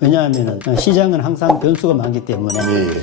왜냐하면 시장은 항상 변수가 많기 때문에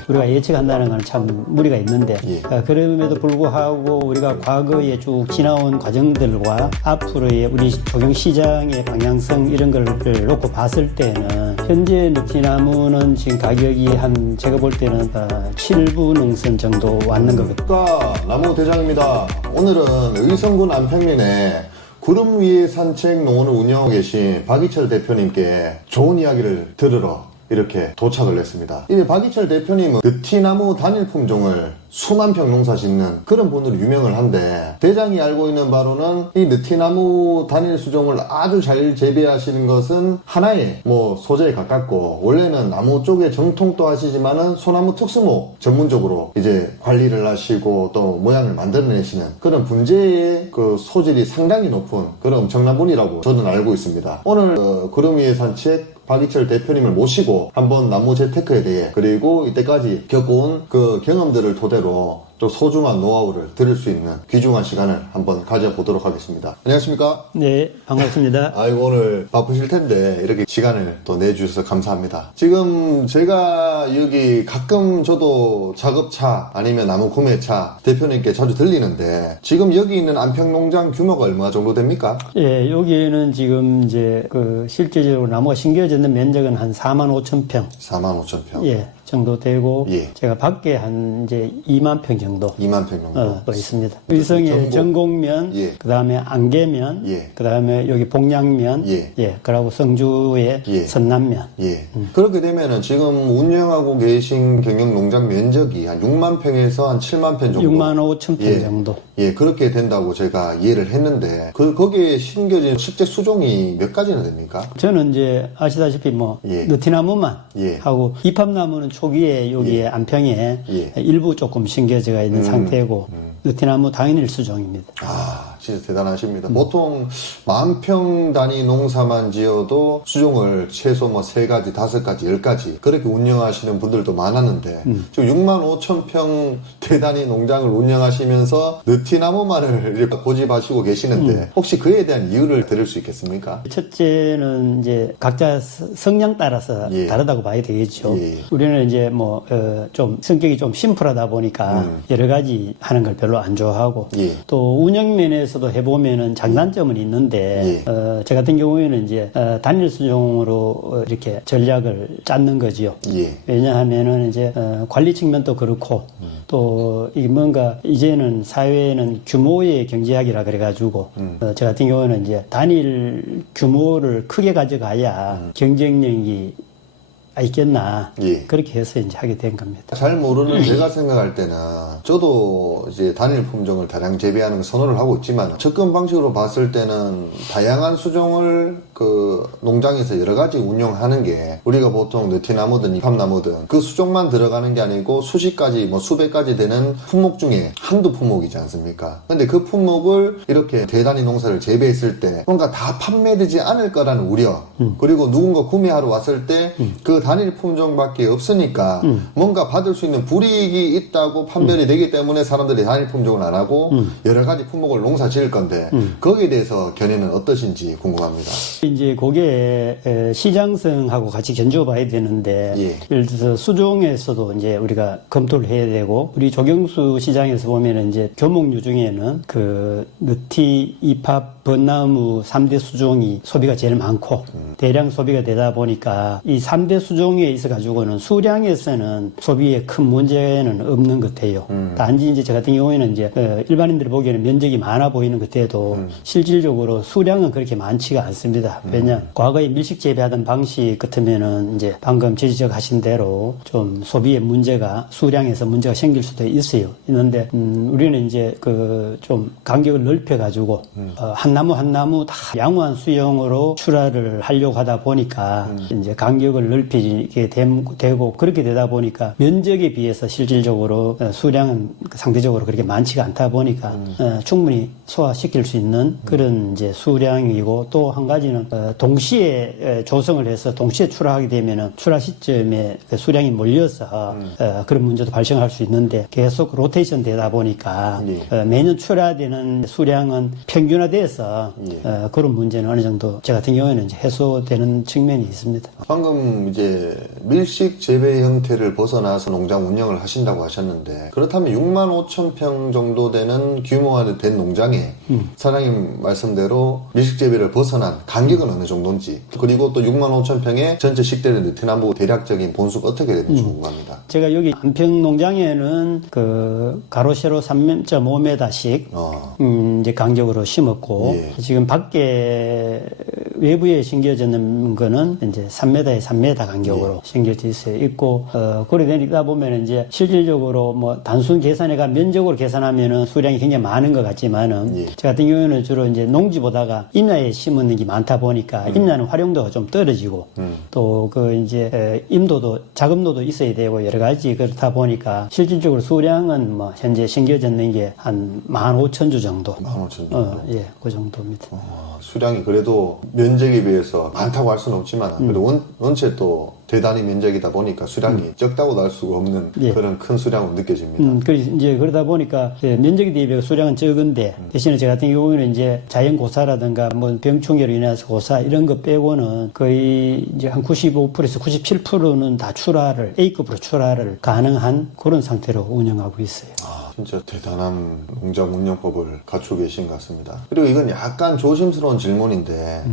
우리가 예측한다는 건 참 무리가 있는데 그럼에도 불구하고 우리가 과거에 쭉 지나온 과정들과 앞으로의 우리 적용 시장의 방향성 이런 걸 놓고 봤을 때는 현재 느티나무는 지금 가격이 한 제가 볼 때는 7부 능선 정도 왔는 거거든요. 나무 대장입니다. 오늘은 의성군 안평면에 구름 위의 산책 농원을 운영하고 계신 박이철 대표님께 좋은 이야기를 들으러 이렇게 도착을 했습니다. 이 박이철 대표님은 느티나무 단일 품종을 수만 평 농사 짓는 그런 분으로 유명을 한데, 대장이 알고 있는 바로는 이 느티나무 단일 수종을 아주 잘 재배하시는 것은 하나의 소재에 가깝고, 원래는 나무 쪽에 정통도 하시지만은 소나무 특수목 전문적으로 이제 관리를 하시고 또 모양을 만들어내시는 그런 분재의 그 소질이 상당히 높은 그런 엄청난 분이라고 저는 알고 있습니다. 오늘 구름 위의 산책 박이철 대표님을 모시고 한번 나무 재테크에 대해, 그리고 이때까지 겪어온 그 경험들을 토대로 또 소중한 노하우를 들을 수 있는 귀중한 시간을 한번 가져보도록 하겠습니다. 안녕하십니까? 네, 반갑습니다. 아이고, 오늘 바쁘실 텐데 이렇게 시간을 또 내주셔서 감사합니다. 지금 제가 여기 가끔 저도 작업차 아니면 나무 구매차 대표님께 자주 들리는데, 지금 여기 있는 안평농장 규모가 얼마 정도 됩니까? 예, 여기에는 지금 이제 실제적으로 나무가 심겨져 있는 면적은 한 45,000평. 45,000평. 예, 정도 되고, 예. 제가 밖에 한 이제 2만 평 정도. 2만 평 정도. 또 있습니다. 의성의 전곡면, 예. 그 다음에 안개면, 예. 그 다음에 여기 복량면, 예. 그리고 성주의 예. 선남면. 예. 그렇게 되면은 지금 운영하고 계신 경영 농장 면적이 한 6만 평에서 한 7만 평 정도. 6만 5천 평 예. 정도. 예, 그렇게 된다고 제가 이해를 했는데, 거기에 심겨진 실제 수종이 몇 가지나 됩니까? 저는 이제 아시다시피 예. 느티나무만 예. 하고, 이팝나무는 초기에 여기에 안평에 예. 일부 조금 심겨져 있는 상태고, 느티나무 당일 수종입니다. 아, 진짜 대단하십니다. 보통 10,000평 단위 농사만 지어도 수종을 최소 3가지, 5가지, 10가지 그렇게 운영하시는 분들도 많았는데, 지금 65,000평 대단위 농장을 운영하시면서 느티나무만을 이렇게 고집하시고 계시는데, 혹시 그에 대한 이유를 들을 수 있겠습니까? 첫째는 이제 각자 성향 따라서 예. 다르다고 봐야 되겠죠. 예. 우리는 이제 좀 성격이 좀 심플하다 보니까 여러 가지 하는 걸 별로 안 좋아하고, 예. 또 운영면에서도 해보면은 장단점은 있는데, 제 같은 경우에는 이제 단일 수종으로 이렇게 전략을 짰는 거지요. 예. 왜냐하면은 이제 관리 측면도 그렇고, 또 이 뭔가 이제는 사회에는 규모의 경제학이라 그래가지고, 저 같은 경우는 이제 단일 규모를 크게 가져가야 경쟁력이 있겠나. 예. 그렇게 해서 이제 하게 된 겁니다. 잘 모르는 제가 생각할 때는, 저도 이제 단일 품종을 다량 재배하는 선호를 하고 있지만, 접근 방식으로 봤을 때는 다양한 수종을 그 농장에서 여러 가지 운영하는 게, 우리가 보통 느티나무든 이팝나무든 그 수종만 들어가는 게 아니고 수십 가지, 수백 가지 되는 품목 중에 한두 품목이지 않습니까? 근데 그 품목을 이렇게 대단위 농사를 재배했을 때 뭔가 다 판매되지 않을 거라는 우려, 그리고 누군가 구매하러 왔을 때 그 단일 품종밖에 없으니까 뭔가 받을 수 있는 불이익이 있다고 판별이 되기 때문에 사람들이 단일 품종을 안 하고 여러 가지 품목을 농사 지을 건데, 거기에 대해서 견해는 어떠신지 궁금합니다. 이제 그게 시장성하고 같이 견주어봐야 되는데, 예. 예를 들어서 수종에서도 이제 우리가 검토를 해야 되고, 우리 조경수 시장에서 보면은 이제 교목류 중에는 그 느티, 이팝, 벚나무 3대 수종이 소비가 제일 많고 대량 소비가 되다 보니까 이 3대 수종에 있어 가지고는 수량에서는 소비에 큰 문제는 없는 것 같아요. 단지 이제 저 같은 경우에는 이제 일반인들이 보기에는 면적이 많아 보이는 것 같아도 실질적으로 수량은 그렇게 많지가 않습니다. 왜냐 과거에 밀식 재배하던 방식 같으면은 이제 방금 지적하신 대로 좀 소비의 문제가 수량에서 문제가 생길 수도 있어요. 있는데 우리는 이제 그 좀 간격을 넓혀 가지고 한 나무 한 나무 다 양호한 수용으로 출하를 하려고 하다 보니까 이제 간격을 넓히게 되고 그렇게 되다 보니까 면적에 비해서 실질적으로 수량은 상대적으로 그렇게 많지가 않다 보니까 충분히 소화시킬 수 있는 그런 이제 수량이고, 또 한 가지는 동시에 조성을 해서 동시에 출하하게 되면은 출하 시점에 그 수량이 몰려서 그런 문제도 발생할 수 있는데, 계속 로테이션 되다 보니까 매년 출하되는 수량은 평균화돼서 그런 문제는 어느 정도 제 같은 경우에는 이제 해소되는 측면이 있습니다. 방금 지금 이제 밀식 재배 형태를 벗어나서 농장 운영을 하신다고 하셨는데, 그렇다면 6만 5천 평 정도 되는 규모가 된 농장에 사장님 말씀대로 밀식 재배를 벗어난 간격은 어느 정도인지, 그리고 또 6만 5천 평의 전체 식대를 느티나무 대략적인 본수가 어떻게 되는지 궁금합니다. 제가 여기 안평 농장에는 그 가로 세로 3.5m씩 이제 간격으로 심었고, 예. 지금 밖에 외부에 심겨지는 거는 이제 3m에 3m 간격으로 심겨져 있고, 그러다 보면 이제 실질적으로 뭐 단순 계산해가 면적으로 계산하면은 수량이 굉장히 많은 것 같지만은, 예. 저 같은 경우에는 주로 이제 농지보다가 임야에 심는 게 많다 보니까 임야는 활용도가 좀 떨어지고, 또 그 이제 임도도 자금도도 있어야 되고 여러 가지 그렇다 보니까 실질적으로 수량은 뭐 현재 심겨졌는 게 한 15,000주 정도. 15,000주. 예, 그 정도입니다. 수량이 그래도 면적에 비해서 많다고 할 수는 없지만, 그래도 원체 또 대단히 면적이다 보니까 수량이 적다고도 할 수가 없는 예. 그런 큰 수량으로 느껴집니다. 이제 그러다 보니까 면적에 대비해 수량은 적은데, 대신에 저 같은 경우에는 이제 자연 고사라든가 뭐 병충해로 인해서 고사 이런 거 빼고는 거의 이제 한 95%에서 97%는 다 출하를 A급으로 출하를 가능한 그런 상태로 운영하고 있어요. 진짜 대단한 농장 운영법을 갖추고 계신 것 같습니다. 그리고 이건 약간 조심스러운 질문인데,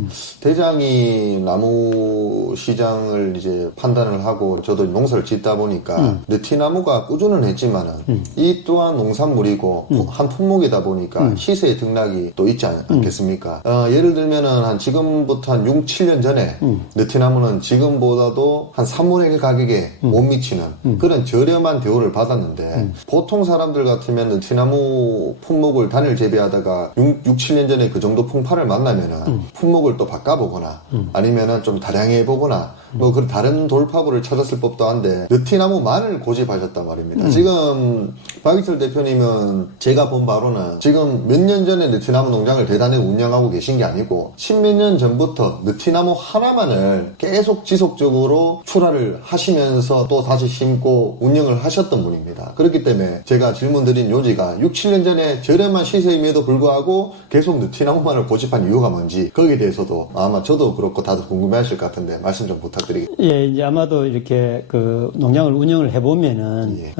대장이 나무 시장을 이제 판단을 하고 저도 농사를 짓다 보니까 느티나무가 꾸준은 했지만은 이 또한 농산물이고 한 품목이다 보니까 시세의 등락이 또 있지 않겠습니까? 예를 들면은 한 지금부터 한 6, 7년 전에 느티나무는 지금보다도 한 3분의 1 가격에 못 미치는 그런 저렴한 대우를 받았는데, 보통 사람들 같으면 느티나무 품목을 단일 재배하다가 6, 7년 전에 그 정도 풍파를 만나면은 품목을 또 바꿔보거나 아니면은 좀 다량해보거나 뭐 그런 다른 돌파구를 찾았을 법도 한데, 느티나무만을 고집하셨단 말입니다. 지금 박익철 대표님은 제가 본 바로는 지금 몇 년 전에 느티나무 농장을 대단히 운영하고 계신 게 아니고 십몇 년 전부터 느티나무 하나만을 계속 지속적으로 출하를 하시면서 또 다시 심고 운영을 하셨던 분입니다. 그렇기 때문에 제가 질문드린 요지가 6, 7년 전에 저렴한 시세임에도 불구하고 계속 느티나무만을 고집한 이유가 뭔지, 거기에 대해서도 아마 저도 그렇고 다들 궁금해하실 것 같은데 말씀 좀 부탁드립니다. 예, 이제 아마도 이렇게 그 농장을 운영을 해보면은,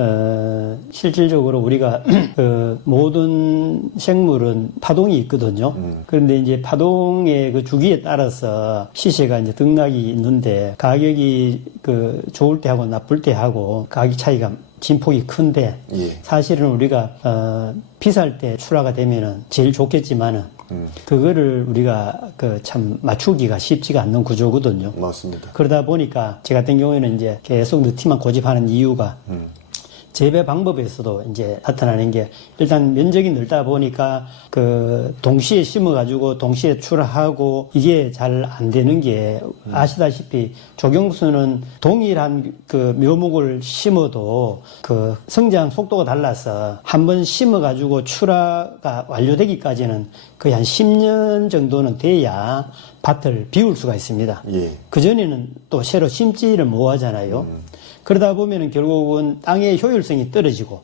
실질적으로 우리가 그 모든 생물은 파동이 있거든요. 그런데 이제 파동의 그 주기에 따라서 시세가 이제 등락이 있는데, 가격이 그 좋을 때 하고 나쁠 때 하고 가격 차이가 진폭이 큰데, 사실은 우리가 비쌀 때 출하가 되면은 제일 좋겠지만은 그거를 우리가 그 참 맞추기가 쉽지가 않는 구조거든요. 맞습니다. 그러다 보니까 제 같은 경우에는 이제 계속 느티만 고집하는 이유가 재배 방법에서도 이제 나타나는 게, 일단 면적이 넓다 보니까 그 동시에 심어가지고 동시에 출하하고 이게 잘 안 되는 게, 아시다시피 조경수는 동일한 그 묘목을 심어도 그 성장 속도가 달라서 한 번 심어가지고 출하가 완료되기까지는 거의 한 10년 정도는 돼야 밭을 비울 수가 있습니다. 그전에는 또 새로 심지를 못 하잖아요. 그러다 보면은 결국은 땅의 효율성이 떨어지고,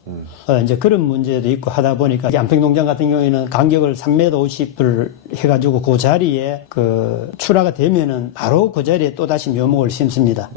이제 그런 문제도 있고 하다 보니까, 안평농장 같은 경우에는 간격을 3m 50을 해가지고 그 자리에 그 출하가 되면은 바로 그 자리에 또 다시 묘목을 심습니다.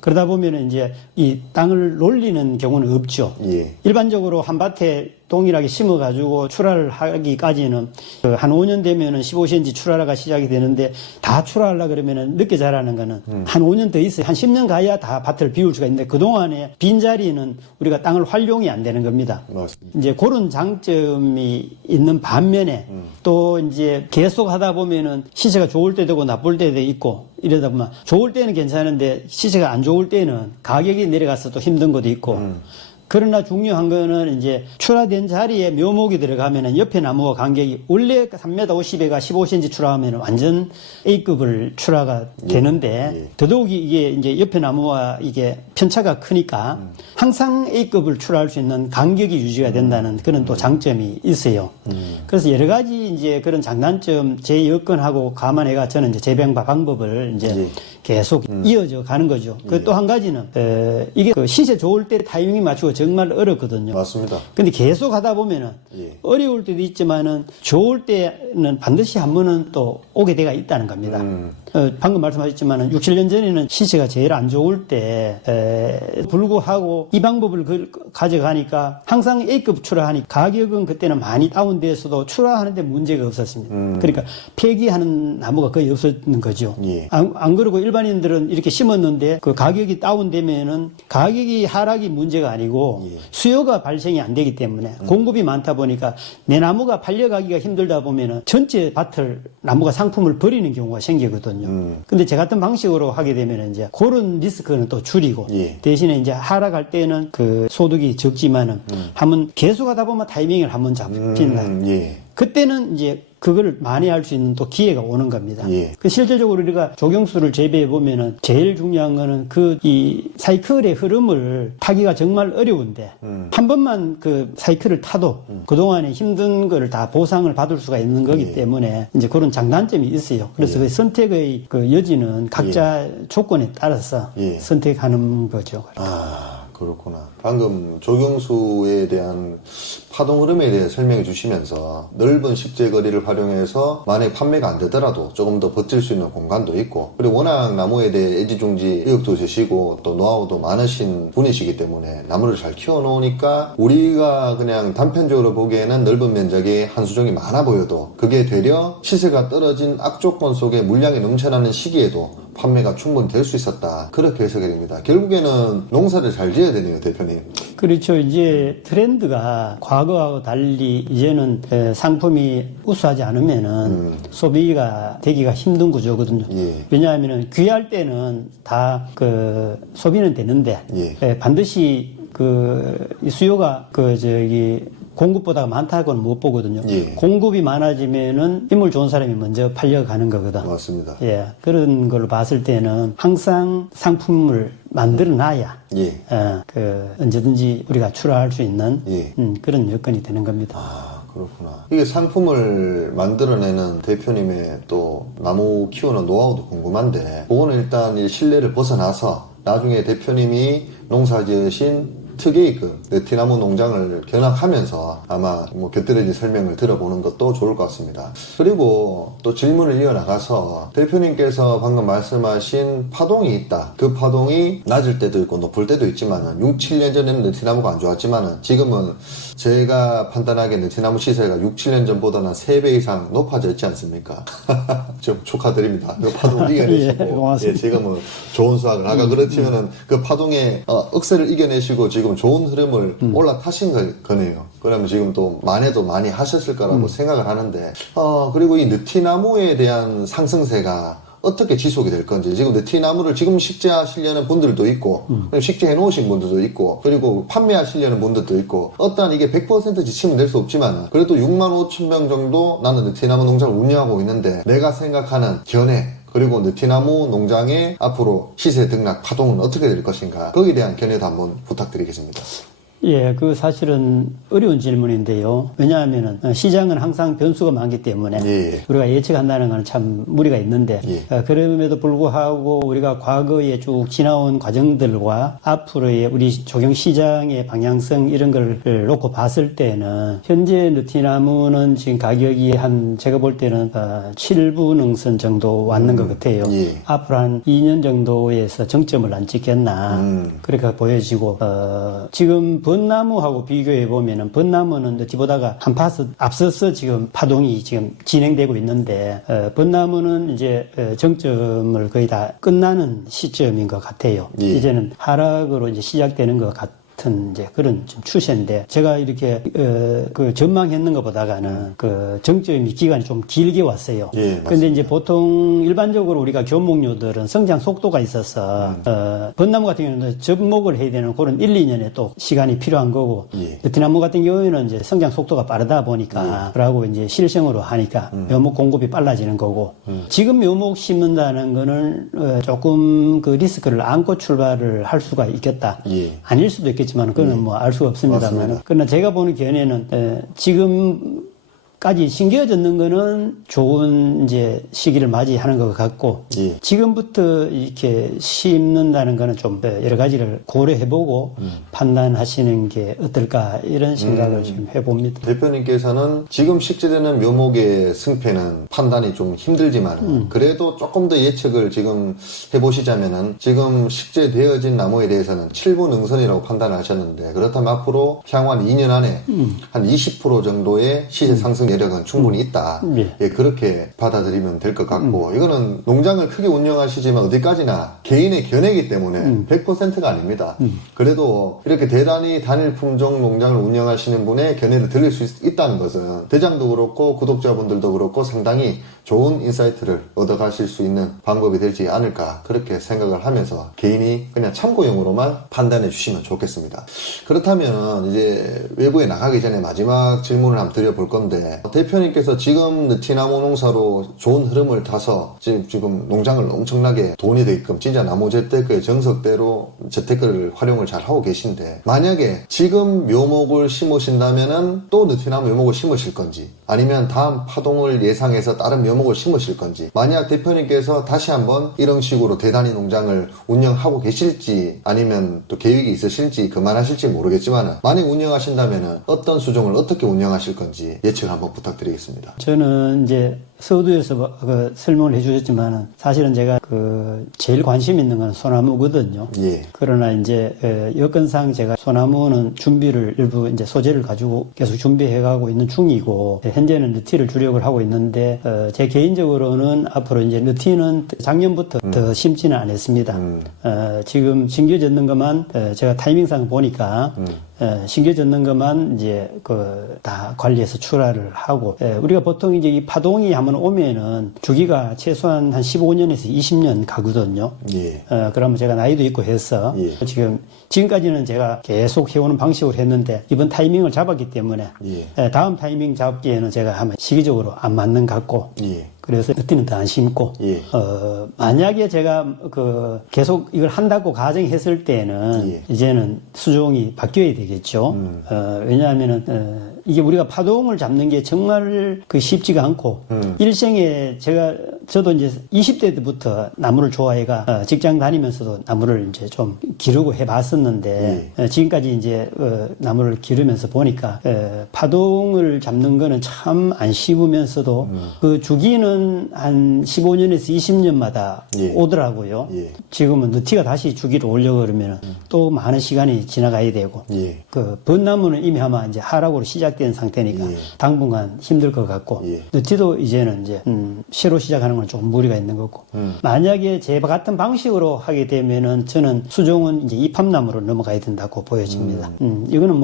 그러다 보면은 이제 이 땅을 놀리는 경우는 없죠. 일반적으로 한 밭에 동일하게 심어가지고 출하를 하기까지는 한 5년 되면은 15cm 출하가 시작이 되는데, 다 출하하려 그러면은 늦게 자라는 거는 한 5년 더 있어요. 한 10년 가야 다 밭을 비울 수가 있는데, 그동안에 빈자리는 우리가 땅을 활용이 안 되는 겁니다. 맞습니다. 이제 그런 장점이 있는 반면에 또 이제 계속 하다 보면은 시세가 좋을 때도 있고 나쁠 때도 있고, 이러다 보면 좋을 때는 괜찮은데 시세가 안 좋을 때는 가격이 내려가서 또 힘든 것도 있고, 그러나 중요한 거는 이제 출하된 자리에 묘목이 들어가면은 옆에 나무와 간격이 원래 3m 50에가 15cm 출하하면 완전 A급을 출하가 되는데, 더더욱이 이게 이제 옆에 나무와 이게 편차가 크니까 항상 A급을 출하할 수 있는 간격이 유지가 된다는 그런 또 장점이 있어요. 그래서 여러 가지 이제 그런 장단점 제 여건하고 감안해가 저는 이제 재배 방법을 이제 계속 이어져 가는 거죠. 그 또 한 가지는 이게 그 시세 좋을 때 타이밍 맞추고 정말 어렵거든요. 맞습니다. 근데 계속 하다 보면은 어려울 때도 있지만은 좋을 때는 반드시 한 번은 또 오게 돼가 있다는 겁니다. 방금 말씀하셨지만 6, 7년 전에는 시세가 제일 안 좋을 때 불구하고 이 방법을 가져가니까 항상 A급 출하하니 가격은 그때는 많이 다운돼서도 출하하는데 문제가 없었습니다. 그러니까 폐기하는 나무가 거의 없었는 거죠. 예. 안 그러고 일반인들은 이렇게 심었는데 그 가격이 다운되면은 가격이 하락이 문제가 아니고 수요가 발생이 안 되기 때문에 공급이 많다 보니까 내 나무가 팔려가기가 힘들다 보면은 전체 밭을 나무가 상품을 버리는 경우가 생기거든요. 근데 제 같은 방식으로 하게 되면은 이제 그런 리스크는 또 줄이고 예. 대신에 이제 하락할 때는 그 소득이 적지만은 한번 계속 하다 보면 타이밍을 한번 잡힌다. 예. 그때는 이제 그걸 만회할 수 있는 또 기회가 오는 겁니다. 예. 그 실질적으로 우리가 조경수를 재배해 보면은 제일 중요한 거는 이 사이클의 흐름을 타기가 정말 어려운데 한 번만 그 사이클을 타도 그동안에 힘든 거를 다 보상을 받을 수가 있는 거기 때문에 이제 그런 장단점이 있어요. 그래서 그 선택의 그 여지는 각자 조건에 따라서 선택하는 거죠. 그렇구나. 방금 조경수에 대한 파동 흐름에 대해 설명해 주시면서 넓은 식재 거리를 활용해서 만약 판매가 안 되더라도 조금 더 버틸 수 있는 공간도 있고, 그리고 워낙 나무에 대해 애지중지 의욕도 되시고 또 노하우도 많으신 분이시기 때문에 나무를 잘 키워 놓으니까 우리가 그냥 단편적으로 보기에는 넓은 면적에 한 수종이 많아 보여도 그게 되려 시세가 떨어진 악조건 속에 물량이 넘쳐나는 시기에도 판매가 충분히 될 수 있었다. 그렇게 해석이 됩니다. 결국에는 농사를 잘 지어야 되네요, 대표님. 그렇죠. 이제 트렌드가 과거하고 달리 이제는 상품이 우수하지 않으면은 소비가 되기가 힘든 구조거든요. 왜냐하면은 귀할 때는 다 그 소비는 되는데 반드시 이 수요가 공급보다 많다고는 못 보거든요. 공급이 많아지면은 인물 좋은 사람이 먼저 팔려가는 거거든. 맞습니다. 그런 걸로 봤을 때는 항상 상품을 만들어 놔야 언제든지 우리가 출하할 수 있는 그런 여건이 되는 겁니다. 그렇구나. 이게 상품을 만들어내는 대표님의 또 나무 키우는 노하우도 궁금한데, 그거는 일단 이 실내를 벗어나서 나중에 대표님이 농사 지으신 특유의 느티나무 농장을 견학하면서 아마 곁들여진 설명을 들어보는 것도 좋을 것 같습니다. 그리고 또 질문을 이어나가서 대표님께서 방금 말씀하신 파동이 있다. 그 파동이 낮을 때도 있고 높을 때도 있지만 6, 7년 전에는 느티나무가 안 좋았지만 지금은 제가 판단하기에 느티나무 시세가 6, 7년 전보다는 3배 이상 높아져 있지 않습니까? 좀 축하드립니다. 그 파동 이겨내시고 고맙습니다. 지금은 좋은 수확을 아까 그렇지만은 그 파동의 억세를 이겨내시고 지금 좋은 흐름을 올라타신 거네요. 그러면 지금 또 만회도 많이 하셨을 거라고 생각을 하는데, 그리고 이 느티나무에 대한 상승세가 어떻게 지속이 될 건지, 지금 느티나무를 지금 식재하시려는 분들도 있고, 식재해 놓으신 분들도 있고, 그리고 판매하시려는 분들도 있고, 어떠한 이게 100% 지침은 될 수 없지만, 그래도 6만 5천 명 정도 나는 느티나무 농장을 운영하고 있는데, 내가 생각하는 견해, 그리고 느티나무 농장의 앞으로 시세 등락 파동은 어떻게 될 것인가, 거기에 대한 견해도 한번 부탁드리겠습니다. 그 사실은 어려운 질문인데요. 왜냐하면은 시장은 항상 변수가 많기 때문에 우리가 예측한다는 건 참 무리가 있는데, 그럼에도 불구하고 우리가 과거에 쭉 지나온 과정들과 앞으로의 우리 조경 시장의 방향성 이런 걸 놓고 봤을 때는 현재 느티나무는 지금 가격이 제가 볼 때는 7부 능선 정도 왔는 것 같아요. 앞으로 한 2년 정도에서 정점을 안 찍겠나 그렇게 보여지고, 지금 벚나무하고 비교해 보면은 벚나무는 느티보다가 한 파스 앞서서 지금 파동이 지금 진행되고 있는데, 벚나무는 이제 정점을 거의 다 끝나는 시점인 것 같아요. 이제는 하락으로 이제 시작되는 것 같아요. 이제 그런 좀 추세인데, 제가 이렇게 전망했는 것보다는 그 정점이 기간이 좀 길게 왔어요. 근데 이제 보통 일반적으로 우리가 교목류들은 성장 속도가 있어서 벚나무 같은 경우는 접목을 해야 되는 그런 1, 2년에 또 시간이 필요한 거고, 느티나무 같은 경우에는 이제 성장 속도가 빠르다 보니까 그러고 이제 실생으로 하니까 묘목 공급이 빨라지는 거고, 지금 묘목 심는다는 거는 조금 그 리스크를 안고 출발을 할 수가 있겠다. 아닐 수도 있겠지만 그거는 뭐 알 수가 없습니다만, 그러나 제가 보는 견해는 지금 까지 심겨졌는 거는 좋은 이제 시기를 맞이하는 것 같고 예. 지금부터 이렇게 심는다는 거는 좀 여러 가지를 고려해보고 판단하시는 게 어떨까 이런 생각을 지금 해봅니다. 대표님께서는 지금 식재되는 묘목의 승패는 판단이 좀 힘들지만 그래도 조금 더 예측을 지금 해보시자면은 지금 식재되어진 나무에 대해서는 7분 응선이라고 판단하셨는데 그렇다면 앞으로 향후 한 2년 안에 한 20% 정도의 시세 상승 여력은 충분히 있다. 예. 예, 그렇게 받아들이면 될 것 같고 이거는 농장을 크게 운영하시지만 어디까지나 개인의 견해이기 때문에 100%가 아닙니다. 그래도 이렇게 대단히 단일 품종 농장을 운영하시는 분의 견해를 들을 수 있다는 것은 대장도 그렇고 구독자분들도 그렇고 상당히 좋은 인사이트를 얻어가실 수 있는 방법이 되지 않을까 그렇게 생각을 하면서 개인이 그냥 참고용으로만 판단해 주시면 좋겠습니다. 그렇다면 이제 외부에 나가기 전에 마지막 질문을 한번 드려볼 건데 대표님께서 지금 느티나무 농사로 좋은 흐름을 타서 지금 농장을 엄청나게 돈이 되게끔 진짜 나무 재테크의 정석대로 재테크를 활용을 잘 하고 계신데 만약에 지금 묘목을 심으신다면은 또 느티나무 묘목을 심으실 건지 아니면 다음 파동을 예상해서 다른 묘목을 심으실 건지 만약 대표님께서 다시 한번 이런 식으로 대단히 농장을 운영하고 계실지 아니면 또 계획이 있으실지 그만하실지 모르겠지만 만약 운영하신다면 어떤 수종을 어떻게 운영하실 건지 예측을 한번 부탁드리겠습니다. 저는 이제 서두에서 설명을 해주셨지만 사실은 제가 제일 관심 있는 건 소나무거든요. 예. 그러나 이제 여건상 제가 소나무는 준비를 일부 이제 소재를 가지고 계속 준비해가고 있는 중이고 현재는 느티를 주력을 하고 있는데 제 개인적으로는 앞으로 이제 느티는 작년부터 더 심지는 않았습니다. 지금 심겨졌는 것만 제가 타이밍상 보니까 심겨졌는 것만 이제 다 관리해서 출하를 하고 우리가 보통 이제 이 파동이 한번 오면은 주기가 최소한 한 15년에서 20년 가거든요. 예. 그러면 제가 나이도 있고 해서 예. 지금까지는 제가 계속 해오는 방식으로 했는데 이번 타이밍을 잡았기 때문에 예. 다음 타이밍 잡기에는 제가 아마 시기적으로 안 맞는 것 같고 예. 그래서 느티는 더 안 심고 예. 만약에 제가 계속 이걸 한다고 가정했을 때는 예. 이제는 수종이 바뀌어야 되겠죠. 왜냐하면은 이게 우리가 파동을 잡는 게 정말 쉽지가 않고 일생에 저도 이제 20대 때부터 나무를 좋아해가 직장 다니면서도 나무를 이제 좀 기르고 해봤었는데 지금까지 이제 나무를 기르면서 보니까 파동을 잡는 거는 참 안 쉬우면서도 그 주기는 한 15년에서 20년마다 예. 오더라고요. 예. 지금은 느티가 다시 주기를 올려 그러면 또 많은 시간이 지나가야 되고 예. 벚나무는 이미 아마 이제 하락으로 시작된 상태니까 예. 당분간 힘들 것 같고 예. 느티도 이제는 이제 새로 시작하는 건 조금 무리가 있는 거고 만약에 제 같은 방식으로 하게 되면은 저는 수종은 이제 이팝나무로 넘어가야 된다고 보여집니다. 이거는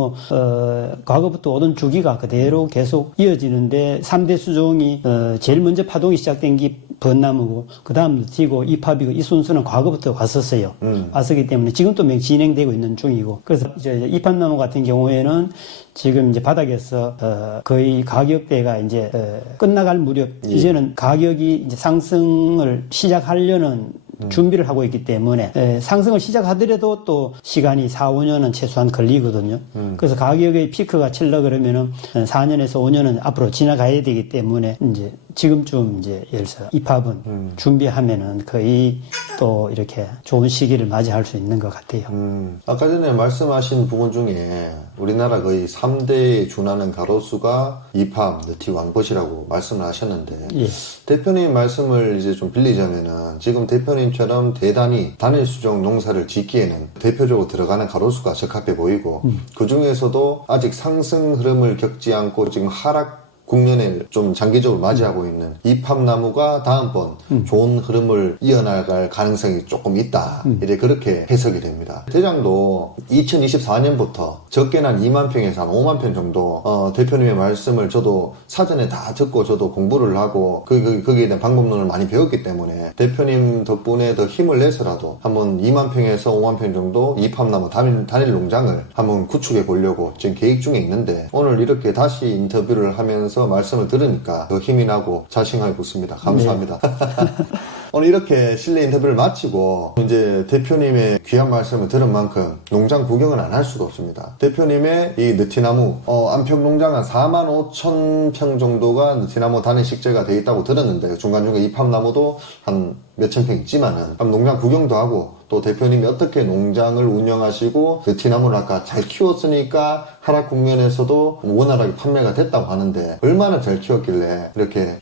과거부터 오던 주기가 그대로 계속 이어지는데 3대 수종이 제일 먼저 파동이 시작된 게 벚나무고 그 다음 느티고 이팝이고 이 순서는 과거부터 왔었어요. 왔었기 때문에 지금 또 진행되고 있는 중이고 그래서 이제 이팝나무 같은 경우에는 지금 이제 바닥에서 거의 가격대가 이제 끝나갈 무렵 이제는 가격이 이제 상승을 시작하려는 준비를 하고 있기 때문에 상승을 시작하더라도 또 시간이 4, 5년은 최소한 걸리거든요. 그래서 가격의 피크가 칠려 그러면은 4년에서 5년은 앞으로 지나가야 되기 때문에 이제 지금쯤 이제 예를 들어서 입합은 준비하면은 거의 또 이렇게 좋은 시기를 맞이할 수 있는 것 같아요. 아까 전에 말씀하신 부분 중에 우리나라 거의 3대에 준하는 가로수가 이팝, 느티, 왕벗이라고 말씀을 하셨는데 예. 대표님 말씀을 이제 좀 빌리자면은 지금 대표님처럼 대단히 단일 수종 농사를 짓기에는 대표적으로 들어가는 가로수가 적합해 보이고 그 중에서도 아직 상승 흐름을 겪지 않고 지금 하락 국면을 좀 장기적으로 맞이하고 있는 이팝나무가 다음번 좋은 흐름을 이어나갈 가능성이 조금 있다. 이제 그렇게 해석이 됩니다. 대장도 2024년부터 적게는 한 2만 평에서 한 5만 평 정도 대표님의 말씀을 저도 사전에 다 듣고 저도 공부를 하고 거기에 대한 방법론을 많이 배웠기 때문에 대표님 덕분에 더 힘을 내서라도 한번 2만 평에서 5만 평 정도 이팝나무 단일 농장을 한번 구축해 보려고 지금 계획 중에 있는데 오늘 이렇게 다시 인터뷰를 하면서 말씀을 들으니까 더 힘이 나고 자신감이 붙습니다. 감사합니다. 네. 오늘 이렇게 실내 인터뷰를 마치고 이제 대표님의 귀한 말씀을 들은 만큼 농장 구경은 안 할 수가 없습니다. 대표님의 이 느티나무 안평 농장 한 45,000평 정도가 느티나무 단일 식재가 돼 있다고 들었는데 중간중간 이팝나무도 한 몇천 평 있지만은 한번 농장 구경도 하고 또 대표님이 어떻게 농장을 운영하시고 느티나무를 아까 잘 키웠으니까 하락 국면에서도 원활하게 판매가 됐다고 하는데 얼마나 잘 키웠길래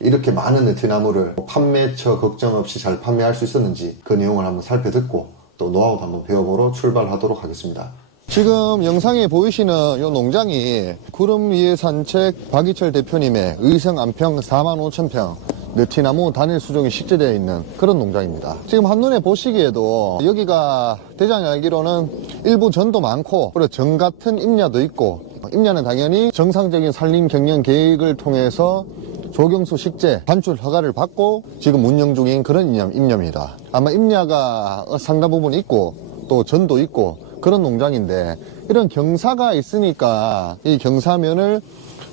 이렇게 많은 느티나무를 판매처 걱정 없이 잘 판매할 수 있었는지 그 내용을 한번 살펴듣고 또 노하우도 한번 배워보러 출발하도록 하겠습니다. 지금 영상에 보이시는 이 농장이 구름 위의 산책 박이철 대표님의 의성 안평 45,000평 느티나무 단일 수종이 식재되어 있는 그런 농장입니다. 지금 한눈에 보시기에도 여기가 대장이 알기로는 일부 전도 많고 그리고 정 같은 임야도 있고 임야는 당연히 정상적인 산림 경영 계획을 통해서 조경수 식재 반출 허가를 받고 지금 운영 중인 그런 임야입니다. 아마 임야가 상당 부분 있고 또 전도 있고 그런 농장인데 이런 경사가 있으니까 이 경사면을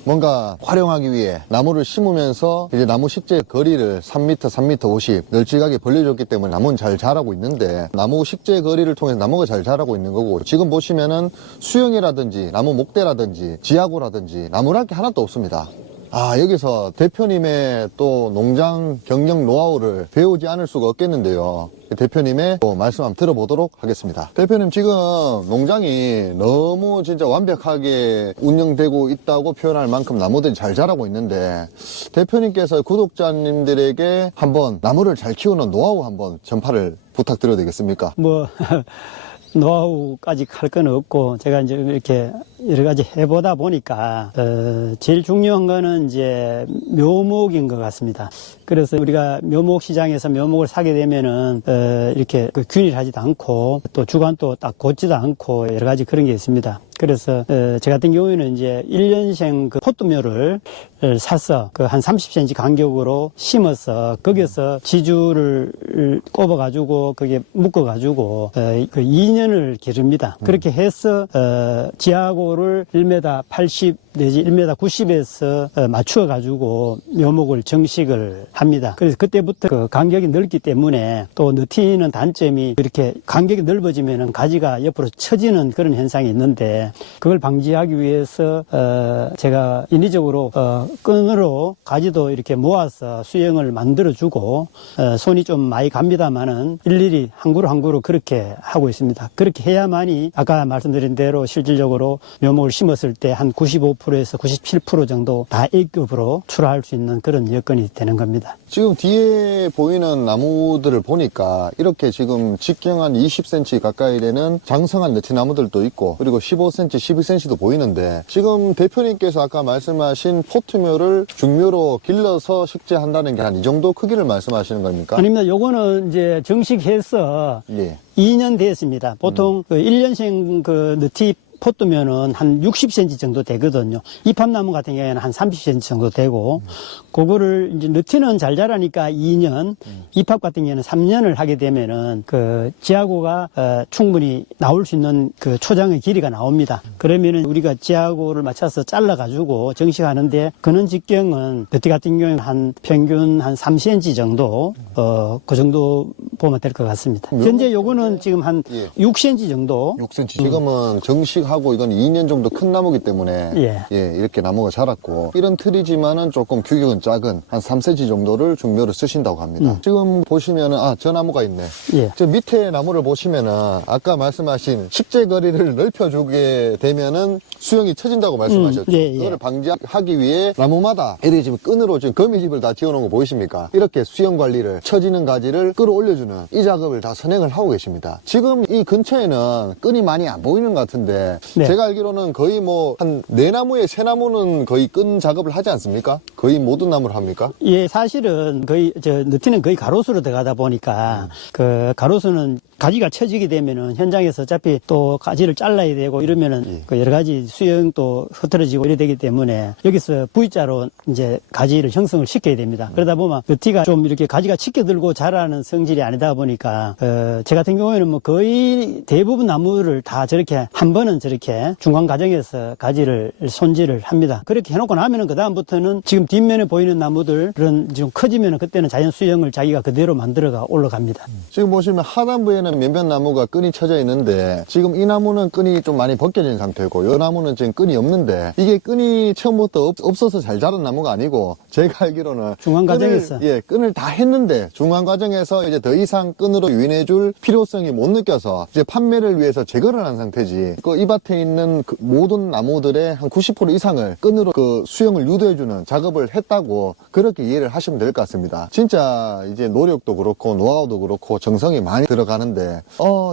뭔가 활용하기 위해 나무를 심으면서 이제 나무 식재 거리를 3m, 3m 50 널찍하게 벌려줬기 때문에 나무는 잘 자라고 있는데 나무 식재 거리를 통해서 나무가 잘 자라고 있는 거고 지금 보시면은 수영이라든지 나무 목대라든지 지하고라든지 나무랄 게 하나도 없습니다. 여기서 대표님의 또 농장 경영 노하우를 배우지 않을 수가 없겠는데요. 대표님의 또 말씀 한번 들어보도록 하겠습니다. 대표님 지금 농장이 너무 진짜 완벽하게 운영되고 있다고 표현할 만큼 나무들이 잘 자라고 있는데 대표님께서 구독자님들에게 한번 나무를 잘 키우는 노하우 한번 전파를 부탁드려도 되겠습니까? 노하우까지 할 건 없고 제가 이제 이렇게 여러 가지 해보다 보니까 제일 중요한 거는 이제 묘목인 것 같습니다. 그래서 우리가 묘목 시장에서 묘목을 사게 되면은 이렇게 균일하지도 않고 또 주관도 딱 곧지도 않고 여러 가지 그런 게 있습니다. 그래서 저 같은 경우에는 이제 1년생 그 포트묘를 사서 그 한 30cm 간격으로 심어서 거기서 지주를 꼽아가지고 그게 묶어가지고 그 2년을 기릅니다. 그렇게 해서 지하고를 1m 80 내지 1m 90에서 맞추어가지고 묘목을 정식을 합니다. 그래서 그때부터 그 간격이 넓기 때문에 또 느티는 단점이 이렇게 간격이 넓어지면은 가지가 옆으로 처지는 그런 현상이 있는데 그걸 방지하기 위해서 제가 인위적으로 끈으로 가지도 이렇게 모아서 수영을 만들어주고 손이 좀 많이 갑니다만은 일일이 한 그루 한 그루 그렇게 하고 있습니다. 그렇게 해야만이 아까 말씀드린 대로 실질적으로 묘목을 심었을 때 한 95%에서 97% 정도 다 A급으로 출하할 수 있는 그런 여건이 되는 겁니다. 지금 뒤에 보이는 나무들을 보니까 이렇게 지금 직경 한 20cm 가까이 되는 장성한 느티나무들도 있고 그리고 15cm, 12cm도 보이는데 지금 대표님께서 아까 말씀하신 포트묘를 중묘로 길러서 식재한다는 게 한 이 정도 크기를 말씀하시는 겁니까? 아닙니다. 요거는 이제 정식해서 예. 2년 됐습니다. 보통 그 1년생 그 느티 포트면은 한 60cm 정도 되거든요. 이팝나무 같은 경우에는 한 30cm 정도 되고, 그거를 이제 느티는 잘 자라니까 2년, 이팝 같은 경우에는 3년을 하게 되면은 그 지하고가 충분히 나올 수 있는 그 초장의 길이가 나옵니다. 그러면은 우리가 지하고를 맞춰서 잘라가지고 정식하는데 그는 직경은 느티 같은 경우에는 한 평균 한 3cm 정도, 그 정도 보면 될 것 같습니다. 현재 요거는 지금 한 6cm 정도. 6cm. 지금은 정식하고 이건 2년 정도 큰 나무기 때문에 이렇게 나무가 자랐고 이런 틀이지만은 조금 규격은 작은 한 3cm 정도를 중묘로 쓰신다고 합니다. 지금 보시면은 저 나무가 있네. 저 밑에 나무를 보시면은 아까 말씀하신 식재 거리를 넓혀주게 되면은 수영이 처진다고 말씀하셨죠. 그거를 방지하기 위해 나무마다 이렇게 지금 끈으로 지금 거미집을 다 지어놓은 거 보이십니까? 이렇게 수영 관리를 처지는 가지를 끌어올려주는 이 작업을 다 선행을 하고 계십니다. 지금 이 근처에는 끈이 많이 안 보이는 것 같은데 제가 알기로는 거의 뭐 한 4나무에 3나무는 거의 끈 작업을 하지 않습니까? 거의 모든 나무를 합니까? 예, 사실은 거의 느티는 거의 가로수로 들어가다 보니까 그 가로수는 가지가 처지게 되면은 현장에서 어차피 또 가지를 잘라야 되고 이러면은 그 여러 가지 수영도 흐트러지고 이래 되기 때문에 여기서 V자로 이제 가지를 형성을 시켜야 됩니다. 그러다 보면 티가 좀 이렇게 가지가 치켜들고 자라는 성질이 아니다 보니까 제 같은 경우에는 뭐 거의 대부분 나무를 다 저렇게 한 번은 저렇게 중간 과정에서 가지를 손질을 합니다. 그렇게 해놓고 나면은 그 다음부터는 지금 뒷면에 보이는 나무들은 좀 커지면은 그때는 자연 수영을 자기가 그대로 만들어가 올라갑니다. 지금 보시면 하단부에는 몇몇 나무가 끈이 쳐져 있는데 지금 이 나무는 끈이 좀 많이 벗겨진 상태고 이 나무는 지금 끈이 없는데 이게 끈이 처음부터 없어서 잘 자란 나무가 아니고 제가 알기로는 중간 과정에서 끈을 다 했는데 중간 과정에서 이제 더 이상 끈으로 유인해줄 필요성이 못 느껴서 이제 판매를 위해서 제거를 한 상태지 그 이 밭에 있는 그 모든 나무들의 한 90% 이상을 끈으로 그 수영을 유도해주는 작업을 했다고 그렇게 이해를 하시면 될 것 같습니다. 진짜 이제 노력도 그렇고 노하우도 그렇고 정성이 많이 들어가는데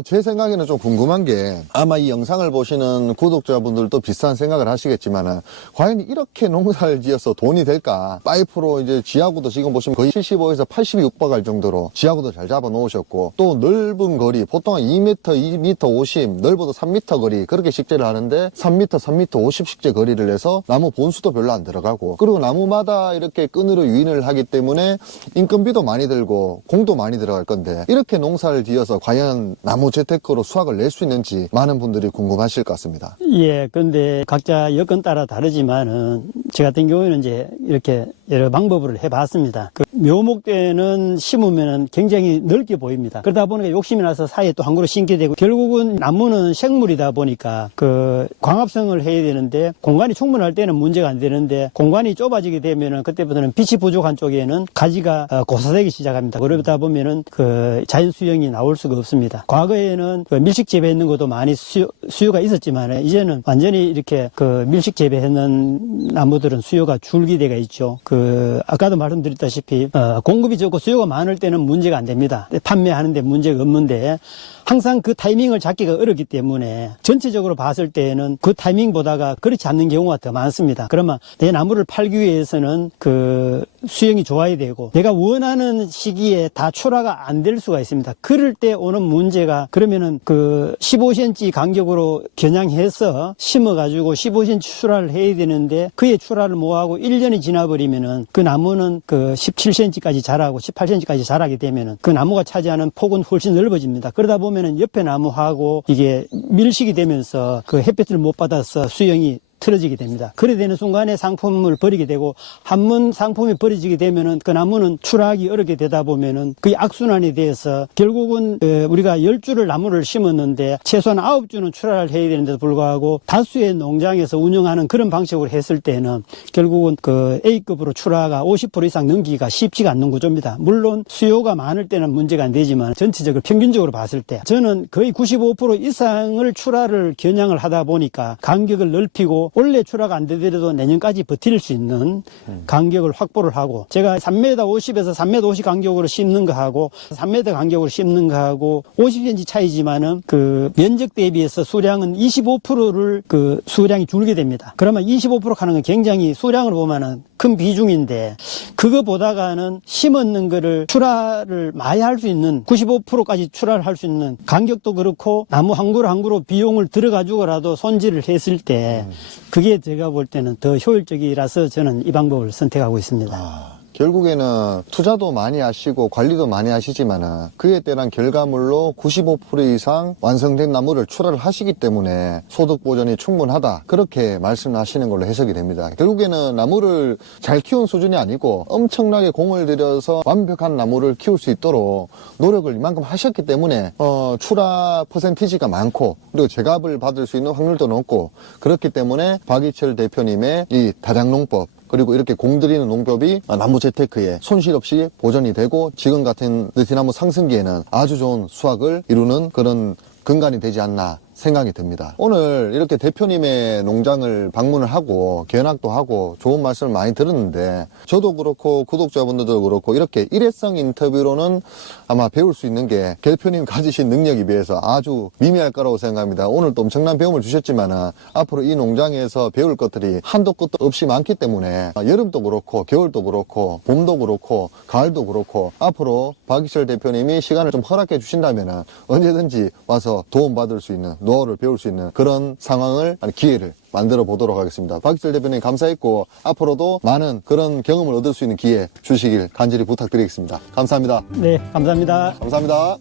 제 생각에는 좀 궁금한 게 아마 이 영상을 보시는 구독자분들도 비슷한 생각을 하시겠지만은 과연 이렇게 농사를 지어서 돈이 될까? 파이프로 이제 지하구도 지금 보시면 거의 75에서 80이 육박할 정도로 지하구도 잘 잡아 놓으셨고 또 넓은 거리 보통 2m, 2m 50 넓어도 3m 거리 그렇게 식재를 하는데 3m, 3m 50 식재 거리를 해서 나무 본수도 별로 안 들어가고 그리고 나무마다 이렇게 끈으로 유인을 하기 때문에 인건비도 많이 들고 공도 많이 들어갈 건데 이렇게 농사를 지어서 과연 나무 재테크로 수확을 낼 수 있는지 많은 분들이 궁금하실 것 같습니다. 예, 근데 각자 여건 따라 다르지만은 제 같은 경우에는 이제 이렇게 여러 방법을 해봤습니다. 그 묘목대는 심으면은 굉장히 넓게 보입니다. 그러다 보니까 욕심이 나서 사이에 또 한 그루 심게 되고 결국은 나무는 생물이다 보니까 그 광합성을 해야 되는데 공간이 충분할 때는 문제가 안 되는데 공간이 좁아지게 되면은 그때부터는 빛이 부족한 쪽에는 가지가 고사되기 시작합니다. 그러다 보면은 그 자연 수영이 나올 수가 없습니다. 과거에는 그 밀식 재배했는 것도 많이 수요가 있었지만 이제는 완전히 이렇게 그 밀식 재배했는 나무들은 수요가 줄기 되가 있죠. 그 아까도 말씀드렸다시피 공급이 적고 수요가 많을 때는 문제가 안 됩니다. 판매하는데 문제가 없는데 항상 그 타이밍을 잡기가 어렵기 때문에 전체적으로 봤을 때는 그 타이밍보다가 그렇지 않는 경우가 더 많습니다. 그러면 내 나무를 팔기 위해서는 그 수영이 좋아야 되고 내가 원하는 시기에 다 출하가 안 될 수가 있습니다. 그럴 때 오는 문제가 그러면은 그 15cm 간격으로 겨냥해서 심어가지고 15cm 출하를 해야 되는데 그의 출하를 못하고 1년이 지나버리면은 그 나무는 그 17cm까지 자라고 18cm까지 자라게 되면은 그 나무가 차지하는 폭은 훨씬 넓어집니다. 그러다 보면은 옆에 나무하고 이게 밀식이 되면서 그 햇빛을 못 받아서 수영이 틀어지게 됩니다. 그래 되는 순간에 상품을 버리게 되고 한 번 상품이 버려지게 되면은 그 나무는 출하하기 어렵게 되다 보면은 그 악순환이 돼서 결국은 우리가 10주를 나무를 심었는데 최소한 9주는 출하를 해야 되는데도 불구하고 다수의 농장에서 운영하는 그런 방식으로 했을 때는 결국은 그 A급으로 출하가 50% 이상 넘기기가 쉽지가 않는 구조입니다. 물론 수요가 많을 때는 문제가 안 되지만 전체적으로 평균적으로 봤을 때 저는 거의 95% 이상을 출하를 겨냥을 하다 보니까 간격을 넓히고 원래 출하가 안 되더라도 내년까지 버틸 수 있는 간격을 확보를 하고 제가 3m 50에서 3m 50 간격으로 심는 거하고 3m 간격으로 심는 거하고 50cm 차이지만은 그 면적 대비해서 수량은 25%를 그 수량이 줄게 됩니다. 그러면 25% 하는 건 굉장히 수량으로 보면은 큰 비중인데 그거 보다가는 심었는 거를 출하를 많이 할 수 있는 95%까지 출하를 할 수 있는 간격도 그렇고 나무 한 그루 한 그루 비용을 들어가지고라도 손질을 했을 때 그게 제가 볼 때는 더 효율적이라서 저는 이 방법을 선택하고 있습니다. 결국에는 투자도 많이 하시고 관리도 많이 하시지만은 그에 따른 결과물로 95% 이상 완성된 나무를 출하를 하시기 때문에 소득 보전이 충분하다 그렇게 말씀하시는 걸로 해석이 됩니다. 결국에는 나무를 잘 키운 수준이 아니고 엄청나게 공을 들여서 완벽한 나무를 키울 수 있도록 노력을 이만큼 하셨기 때문에 출하 퍼센티지가 많고 그리고 제값을 받을 수 있는 확률도 높고 그렇기 때문에 박이철 대표님의 이 다장농법 그리고 이렇게 공들이는 농법이 나무 재테크에 손실 없이 보전이 되고 지금 같은 느티나무 상승기에는 아주 좋은 수확을 이루는 그런 근간이 되지 않나 생각이 듭니다. 오늘 이렇게 대표님의 농장을 방문을 하고 견학도 하고 좋은 말씀을 많이 들었는데 저도 그렇고 구독자분들도 그렇고 이렇게 일회성 인터뷰로는 아마 배울 수 있는 게 대표님 가지신 능력에 비해서 아주 미미할 거라고 생각합니다. 오늘 또 엄청난 배움을 주셨지만 앞으로 이 농장에서 배울 것들이 한도 끝도 없이 많기 때문에 여름도 그렇고 겨울도 그렇고 봄도 그렇고 가을도 그렇고 앞으로 박익철 대표님이 시간을 좀 허락해 주신다면 언제든지 와서 도움받을 수 있는 노하우를 배울 수 있는 그런 상황을 기회를 만들어 보도록 하겠습니다. 박익철 대표님 감사했고 앞으로도 많은 그런 경험을 얻을 수 있는 기회 주시길 간절히 부탁드리겠습니다. 감사합니다. 네, 감사합니다. 감사합니다.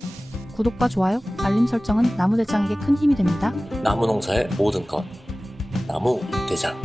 구독과 좋아요, 알림 설정은 나무대장에게 큰 힘이 됩니다. 나무 농사의 모든 것 나무 대장.